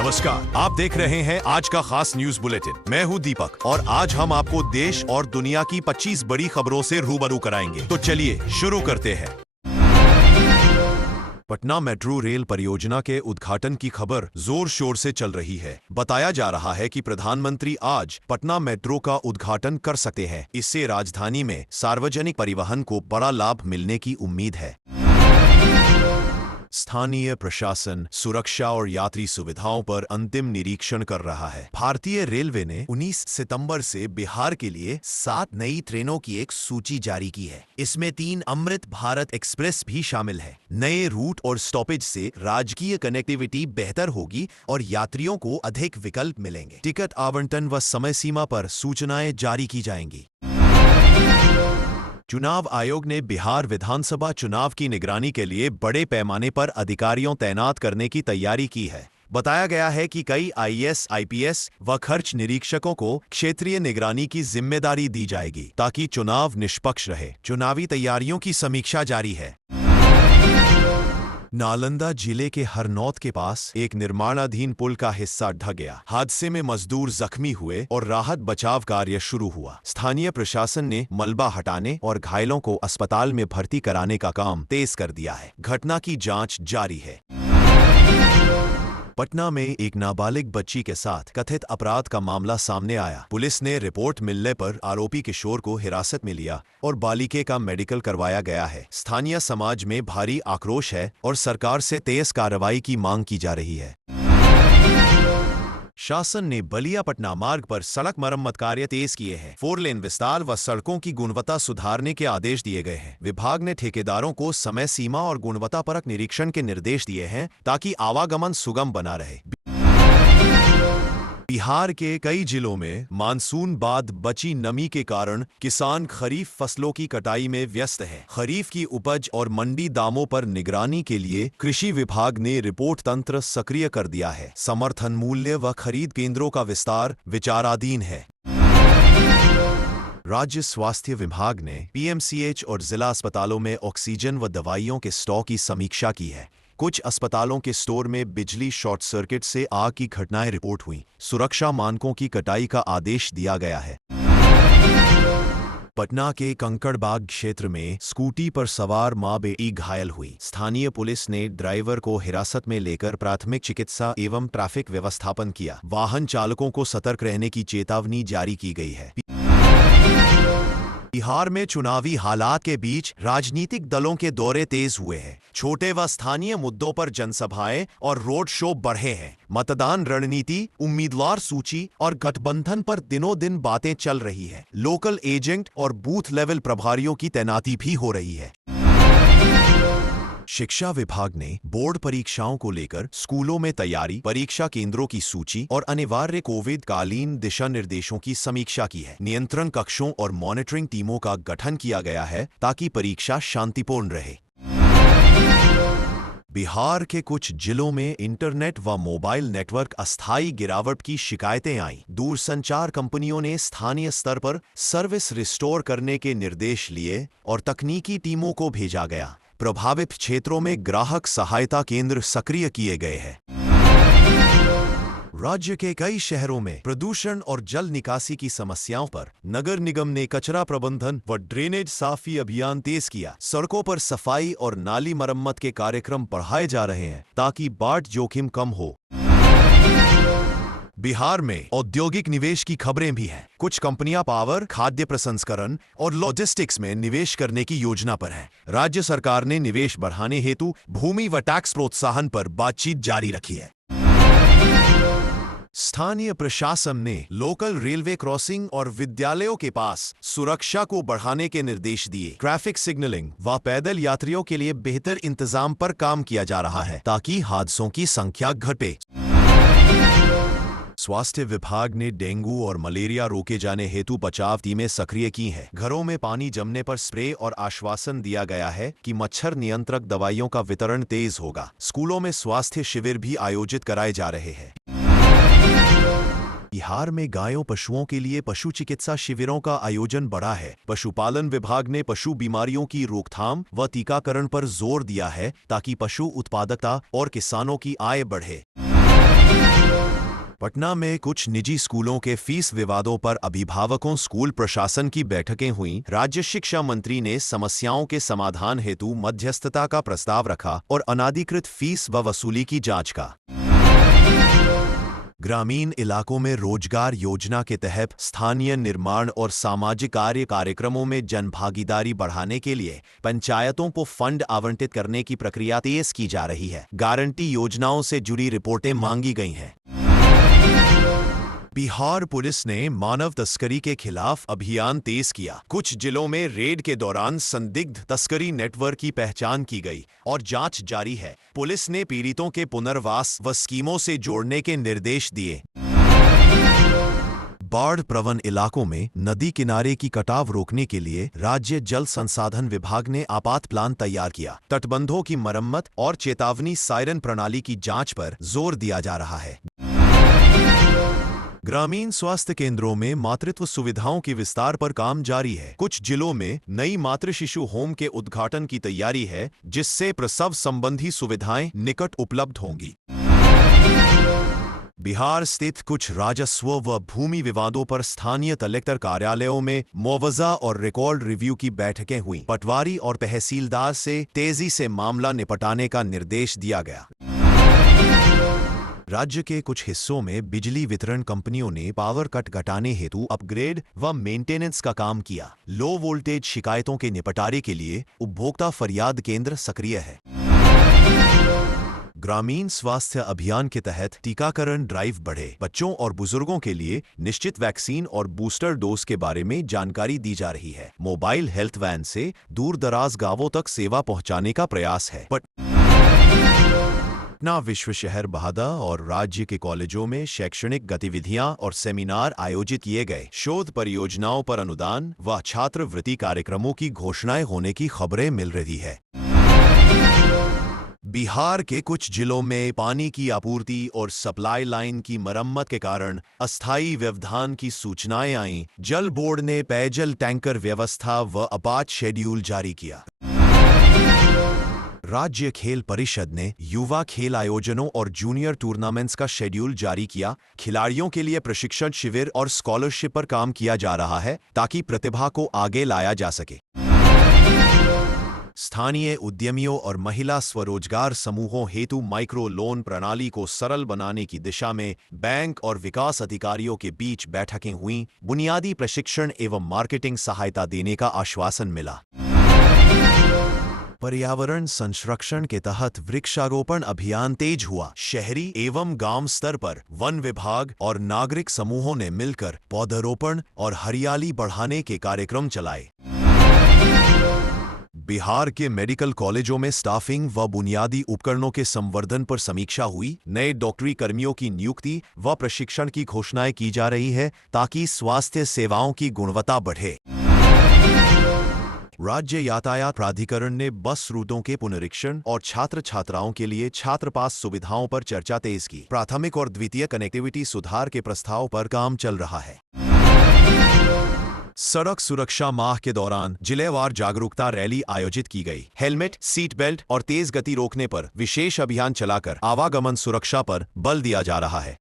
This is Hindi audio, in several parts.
नमस्कार, आप देख रहे हैं आज का खास न्यूज बुलेटिन। मैं हूं दीपक और आज हम आपको देश और दुनिया की 25 बड़ी खबरों से रूबरू कराएंगे। तो चलिए शुरू करते हैं। पटना मेट्रो रेल परियोजना के उद्घाटन की खबर जोर शोर से चल रही है। बताया जा रहा है कि प्रधानमंत्री आज पटना मेट्रो का उद्घाटन कर सकते हैं। इससे राजधानी में सार्वजनिक परिवहन को बड़ा लाभ मिलने की उम्मीद है। स्थानीय प्रशासन सुरक्षा और यात्री सुविधाओं पर अंतिम निरीक्षण कर रहा है। भारतीय रेलवे ने 19 सितंबर से बिहार के लिए 7 नई ट्रेनों की एक सूची जारी की है। इसमें 3 अमृत भारत एक्सप्रेस भी शामिल है। नए रूट और स्टॉपेज से राजकीय कनेक्टिविटी बेहतर होगी और यात्रियों को अधिक विकल्प मिलेंगे। टिकट आवंटन व समय सीमा पर सूचनाएं जारी की जाएंगी। चुनाव आयोग ने बिहार विधानसभा चुनाव की निगरानी के लिए बड़े पैमाने पर अधिकारियों तैनात करने की तैयारी की है। बताया गया है कि कई आईएएस, आईपीएस व खर्च निरीक्षकों को क्षेत्रीय निगरानी की जिम्मेदारी दी जाएगी ताकि चुनाव निष्पक्ष रहे। चुनावी तैयारियों की समीक्षा जारी है। नालंदा जिले के हरनौत के पास एक निर्माणाधीन पुल का हिस्सा ढह गया। हादसे में मजदूर जख्मी हुए और राहत बचाव कार्य शुरू हुआ। स्थानीय प्रशासन ने मलबा हटाने और घायलों को अस्पताल में भर्ती कराने का काम तेज कर दिया है। घटना की जांच जारी है। पटना में एक नाबालिग बच्ची के साथ कथित अपराध का मामला सामने आया। पुलिस ने रिपोर्ट मिलने पर आरोपी किशोर को हिरासत में लिया और बालिके का मेडिकल करवाया गया है। स्थानीय समाज में भारी आक्रोश है और सरकार से तेज कार्रवाई की मांग की जा रही है। शासन ने बलिया पटना मार्ग पर सड़क मरम्मत कार्य तेज किए हैं। 4 लेन विस्तार व सड़कों की गुणवत्ता सुधारने के आदेश दिए गए हैं। विभाग ने ठेकेदारों को समय सीमा और गुणवत्तापरक निरीक्षण के निर्देश दिए हैं ताकि आवागमन सुगम बना रहे। बिहार के कई जिलों में मानसून बाद बची नमी के कारण किसान खरीफ फसलों की कटाई में व्यस्त हैं। खरीफ की उपज और मंडी दामों पर निगरानी के लिए कृषि विभाग ने रिपोर्ट तंत्र सक्रिय कर दिया है। समर्थन मूल्य व खरीद केंद्रों का विस्तार विचाराधीन है। राज्य स्वास्थ्य विभाग ने पीएमसीएच और जिला अस्पतालों में ऑक्सीजन व दवाइयों के स्टॉक की समीक्षा की है। कुछ अस्पतालों के स्टोर में बिजली शॉर्ट सर्किट से आग की घटनाएं रिपोर्ट हुई। सुरक्षा मानकों की कटाई का आदेश दिया गया है। पटना के कंकड़बाग क्षेत्र में स्कूटी पर सवार मां बेटी घायल हुई। स्थानीय पुलिस ने ड्राइवर को हिरासत में लेकर प्राथमिक चिकित्सा एवं ट्रैफिक व्यवस्थापन किया। वाहन चालकों को सतर्क रहने की चेतावनी जारी की गई है। बिहार में चुनावी हालात के बीच राजनीतिक दलों के दौरे तेज हुए हैं। छोटे व स्थानीय मुद्दों पर जनसभाएं और रोड शो बढ़े हैं। मतदान रणनीति, उम्मीदवार सूची और गठबंधन पर दिनों दिन बातें चल रही है। लोकल एजेंट और बूथ लेवल प्रभारियों की तैनाती भी हो रही है। शिक्षा विभाग ने बोर्ड परीक्षाओं को लेकर स्कूलों में तैयारी, परीक्षा केंद्रों की सूची और अनिवार्य कोविड कालीन दिशा निर्देशों की समीक्षा की है। नियंत्रण कक्षों और मॉनिटरिंग टीमों का गठन किया गया है ताकि परीक्षा शांतिपूर्ण रहे। बिहार के कुछ जिलों में इंटरनेट व मोबाइल नेटवर्क अस्थायी गिरावट की शिकायतें आईं। दूरसंचार कंपनियों ने स्थानीय स्तर पर सर्विस रिस्टोर करने के निर्देश लिए और तकनीकी टीमों को भेजा गया। प्रभावित क्षेत्रों में ग्राहक सहायता केंद्र सक्रिय किए गए हैं। राज्य के कई शहरों में प्रदूषण और जल निकासी की समस्याओं पर नगर निगम ने कचरा प्रबंधन व ड्रेनेज साफी अभियान तेज किया। सड़कों पर सफाई और नाली मरम्मत के कार्यक्रम बढ़ाए जा रहे हैं ताकि बाढ़ जोखिम कम हो। बिहार में औद्योगिक निवेश की खबरें भी हैं। कुछ कंपनियां पावर, खाद्य प्रसंस्करण और लॉजिस्टिक्स में निवेश करने की योजना पर हैं। राज्य सरकार ने निवेश बढ़ाने हेतु भूमि व टैक्स प्रोत्साहन पर बातचीत जारी रखी है। स्थानीय प्रशासन ने लोकल रेलवे क्रॉसिंग और विद्यालयों के पास सुरक्षा को बढ़ाने के निर्देश दिए। ट्रैफिक सिग्नलिंग व पैदल यात्रियों के लिए बेहतर इंतजाम पर काम किया जा रहा है ताकि हादसों की संख्या घटे। स्वास्थ्य विभाग ने डेंगू और मलेरिया रोके जाने हेतु बचाव टीमें सक्रिय की हैं। घरों में पानी जमने पर स्प्रे और आश्वासन दिया गया है कि मच्छर नियंत्रक दवाइयों का वितरण तेज होगा। स्कूलों में स्वास्थ्य शिविर भी आयोजित कराए जा रहे हैं। बिहार में गायों पशुओं के लिए पशु चिकित्सा शिविरों का आयोजन बढ़ा है। पशुपालन विभाग ने पशु बीमारियों की रोकथाम व टीकाकरण पर जोर दिया है ताकि पशु उत्पादकता और किसानों की आय बढ़े। पटना में कुछ निजी स्कूलों के फीस विवादों पर अभिभावकों स्कूल प्रशासन की बैठकें हुईं। राज्य शिक्षा मंत्री ने समस्याओं के समाधान हेतु मध्यस्थता का प्रस्ताव रखा और अनाधिकृत फीस व वसूली की जांच का। ग्रामीण इलाकों में रोजगार योजना के तहत स्थानीय निर्माण और सामाजिक कार्य कार्यक्रमों में जनभागीदारी बढ़ाने के लिए पंचायतों को फंड आवंटित करने की प्रक्रिया तेज की जा रही है। गारंटी योजनाओं से जुड़ी रिपोर्टें मांगी गई हैं। बिहार पुलिस ने मानव तस्करी के खिलाफ अभियान तेज किया। कुछ जिलों में रेड के दौरान संदिग्ध तस्करी नेटवर्क की पहचान की गई और जांच जारी है। पुलिस ने पीड़ितों के पुनर्वास व स्कीमों से जोड़ने के निर्देश दिए। बाढ़ प्रवण इलाकों में नदी किनारे की कटाव रोकने के लिए राज्य जल संसाधन विभाग ने आपात प्लान तैयार किया। तटबंधों की मरम्मत और चेतावनी सायरन प्रणाली की जांच पर जोर दिया जा रहा है। ग्रामीण स्वास्थ्य केंद्रों में मातृत्व सुविधाओं की विस्तार पर काम जारी है। कुछ जिलों में नई मातृ शिशु होम के उद्घाटन की तैयारी है, जिससे प्रसव संबंधी सुविधाएं निकट उपलब्ध होंगी। बिहार स्थित कुछ राजस्व व भूमि विवादों पर स्थानीय कलेक्टर कार्यालयों में मुआवजा और रिकॉर्ड रिव्यू की बैठकें हुई। पटवारी और तहसीलदार से तेजी से मामला निपटाने का निर्देश दिया गया। राज्य के कुछ हिस्सों में बिजली वितरण कंपनियों ने पावर कट घटाने हेतु अपग्रेड व मेंटेनेंस का काम किया। लो वोल्टेज शिकायतों के निपटारे के लिए उपभोक्ता फरियाद केंद्र सक्रिय है। ग्रामीण स्वास्थ्य अभियान के तहत टीकाकरण ड्राइव बढ़े। बच्चों और बुजुर्गों के लिए निश्चित वैक्सीन और बूस्टर डोज के बारे में जानकारी दी जा रही है। मोबाइल हेल्थ वैन से दूर दराज गांवों तक सेवा पहुंचाने का प्रयास है। पटना विश्व शहर बहादा और राज्य के कॉलेजों में शैक्षणिक गतिविधियां और सेमिनार आयोजित किए गए। शोध परियोजनाओं पर अनुदान व छात्रवृत्ति कार्यक्रमों की घोषणाएं होने की खबरें मिल रही है। बिहार के कुछ जिलों में पानी की आपूर्ति और सप्लाई लाइन की मरम्मत के कारण अस्थायी व्यवधान की सूचनाएं आईं। जल बोर्ड ने पेयजल टैंकर व्यवस्था व आपात शेड्यूल जारी किया। राज्य खेल परिषद ने युवा खेल आयोजनों और जूनियर टूर्नामेंट्स का शेड्यूल जारी किया। खिलाड़ियों के लिए प्रशिक्षण शिविर और स्कॉलरशिप पर काम किया जा रहा है, ताकि प्रतिभा को आगे लाया जा सके। स्थानीय उद्यमियों और महिला स्वरोजगार समूहों हेतु माइक्रो लोन प्रणाली को सरल बनाने की दिशा में बैंक और विकास अधिकारियों के बीच बैठकें हुईं। बुनियादी प्रशिक्षण एवं मार्केटिंग सहायता देने का आश्वासन मिला। पर्यावरण संरक्षण के तहत वृक्षारोपण अभियान तेज हुआ। शहरी एवं गांव स्तर पर वन विभाग और नागरिक समूहों ने मिलकर पौधारोपण और हरियाली बढ़ाने के कार्यक्रम चलाए। बिहार के मेडिकल कॉलेजों में स्टाफिंग व बुनियादी उपकरणों के संवर्धन पर समीक्षा हुई। नए डॉक्टरी कर्मियों की नियुक्ति व प्रशिक्षण की घोषणाएं की जा रही है, ताकि स्वास्थ्य सेवाओं की गुणवत्ता बढ़े। राज्य यातायात प्राधिकरण ने बस रूटों के पुनरीक्षण और छात्र छात्राओं के लिए छात्र पास सुविधाओं पर चर्चा तेज की। प्राथमिक और द्वितीय कनेक्टिविटी सुधार के प्रस्ताव पर काम चल रहा है। सड़क सुरक्षा माह के दौरान जिलेवार जागरूकता रैली आयोजित की गई। हेलमेट, सीट बेल्ट और तेज गति रोकने पर विशेष अभियान चलाकर आवागमन सुरक्षा पर बल दिया जा रहा है।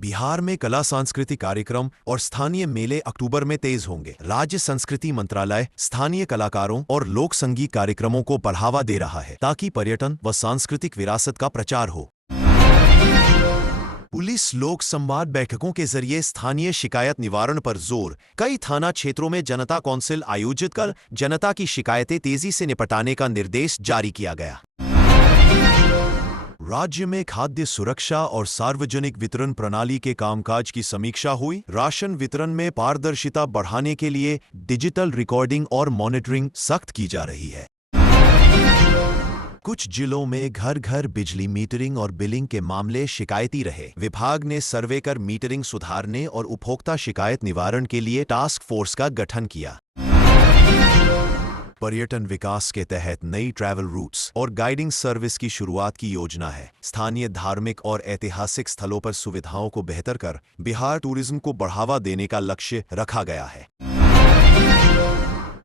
बिहार में कला सांस्कृतिक कार्यक्रम और स्थानीय मेले अक्टूबर में तेज होंगे। राज्य संस्कृति मंत्रालय स्थानीय कलाकारों और लोक संगीत कार्यक्रमों को बढ़ावा दे रहा है, ताकि पर्यटन व सांस्कृतिक विरासत का प्रचार हो। पुलिस लोक संवाद बैठकों के जरिए स्थानीय शिकायत निवारण पर जोर। कई थाना क्षेत्रों में जनता काउंसिल आयोजित कर जनता की शिकायतें तेजी से निपटाने का निर्देश जारी किया गया। राज्य में खाद्य सुरक्षा और सार्वजनिक वितरण प्रणाली के कामकाज की समीक्षा हुई। राशन वितरण में पारदर्शिता बढ़ाने के लिए डिजिटल रिकॉर्डिंग और मॉनिटरिंग सख्त की जा रही है। कुछ जिलों में घर घर बिजली मीटरिंग और बिलिंग के मामले शिकायती रहे। विभाग ने सर्वे कर मीटरिंग सुधारने और उपभोक्ता शिकायत निवारण के लिए टास्क फोर्स का गठन किया। पर्यटन विकास के तहत नई ट्रैवल रूट्स और गाइडिंग सर्विस की शुरुआत की योजना है। स्थानीय धार्मिक और ऐतिहासिक स्थलों पर सुविधाओं को बेहतर कर बिहार टूरिज्म को बढ़ावा देने का लक्ष्य रखा गया है।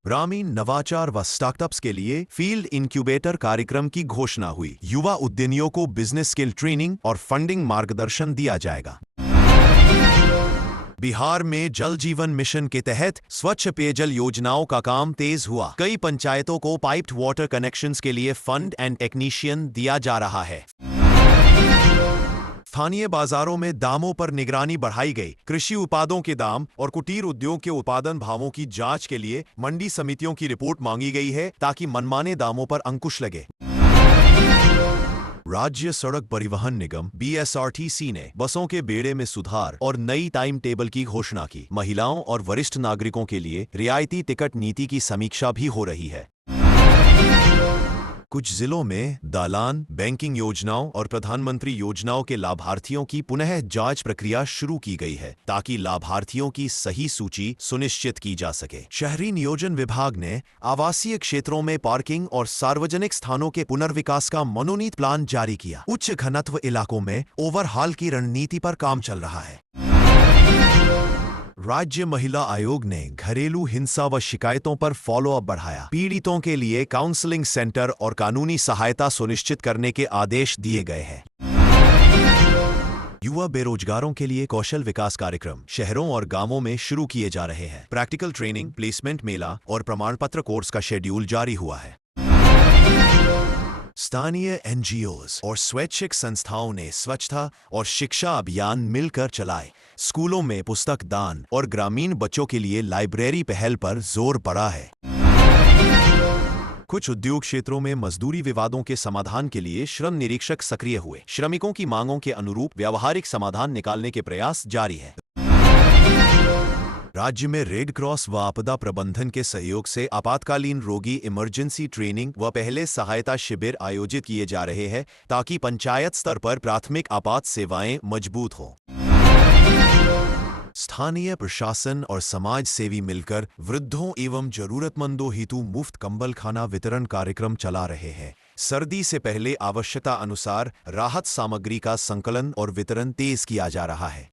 ग्रामीण नवाचार व स्टार्टअप्स के लिए फील्ड इंक्यूबेटर कार्यक्रम की घोषणा हुई। युवा उद्यमियों को बिजनेस स्किल ट्रेनिंग और फंडिंग मार्गदर्शन दिया जाएगा। बिहार में जल जीवन मिशन के तहत स्वच्छ पेयजल योजनाओं का काम तेज हुआ। कई पंचायतों को पाइप्ड वाटर कनेक्शंस के लिए फंड एंड टेक्नीशियन दिया जा रहा है। स्थानीय बाजारों में दामों पर निगरानी बढ़ाई गई। कृषि उत्पादों के दाम और कुटीर उद्योग के उत्पादन भावों की जांच के लिए मंडी समितियों की रिपोर्ट मांगी गई है, ताकि मनमाने दामों पर अंकुश लगे। राज्य सड़क परिवहन निगम BSRTC ने बसों के बेड़े में सुधार और नई टाइम टेबल की घोषणा की। महिलाओं और वरिष्ठ नागरिकों के लिए रियायती टिकट नीति की समीक्षा भी हो रही है। कुछ जिलों में दालान, बैंकिंग योजनाओं और प्रधानमंत्री योजनाओं के लाभार्थियों की पुनः जांच प्रक्रिया शुरू की गई है, ताकि लाभार्थियों की सही सूची सुनिश्चित की जा सके। शहरी नियोजन विभाग ने आवासीय क्षेत्रों में पार्किंग और सार्वजनिक स्थानों के पुनर्विकास का मनोनीत प्लान जारी किया। उच्च घनत्व इलाकों में ओवरहाल की रणनीति पर काम चल रहा है। राज्य महिला आयोग ने घरेलू हिंसा व शिकायतों पर फॉलोअप बढ़ाया। पीड़ितों के लिए काउंसलिंग सेंटर और कानूनी सहायता सुनिश्चित करने के आदेश दिए गए हैं। युवा बेरोजगारों के लिए कौशल विकास कार्यक्रम शहरों और गांवों में शुरू किए जा रहे हैं। प्रैक्टिकल ट्रेनिंग, प्लेसमेंट मेला और प्रमाण पत्र कोर्स का शेड्यूल जारी हुआ है। स्थानीय NGOs और स्वैच्छिक संस्थाओं ने स्वच्छता और शिक्षा अभियान मिलकर चलाए। स्कूलों में पुस्तक दान और ग्रामीण बच्चों के लिए लाइब्रेरी पहल पर जोर पड़ा है। कुछ उद्योग क्षेत्रों में मजदूरी विवादों के समाधान के लिए श्रम निरीक्षक सक्रिय हुए। श्रमिकों की मांगों के अनुरूप व्यावहारिक समाधान निकालने के प्रयास जारी है। राज्य में रेड क्रॉस व आपदा प्रबंधन के सहयोग से आपातकालीन रोगी इमरजेंसी ट्रेनिंग व पहले सहायता शिविर आयोजित किए जा रहे हैं, ताकि पंचायत स्तर पर प्राथमिक आपात सेवाएं मजबूत हों। स्थानीय प्रशासन और समाज सेवी मिलकर वृद्धों एवं जरूरतमंदों हेतु मुफ्त कंबल खाना वितरण कार्यक्रम चला रहे हैं। सर्दी से पहले आवश्यकता अनुसार राहत सामग्री का संकलन और वितरण तेज किया जा रहा है।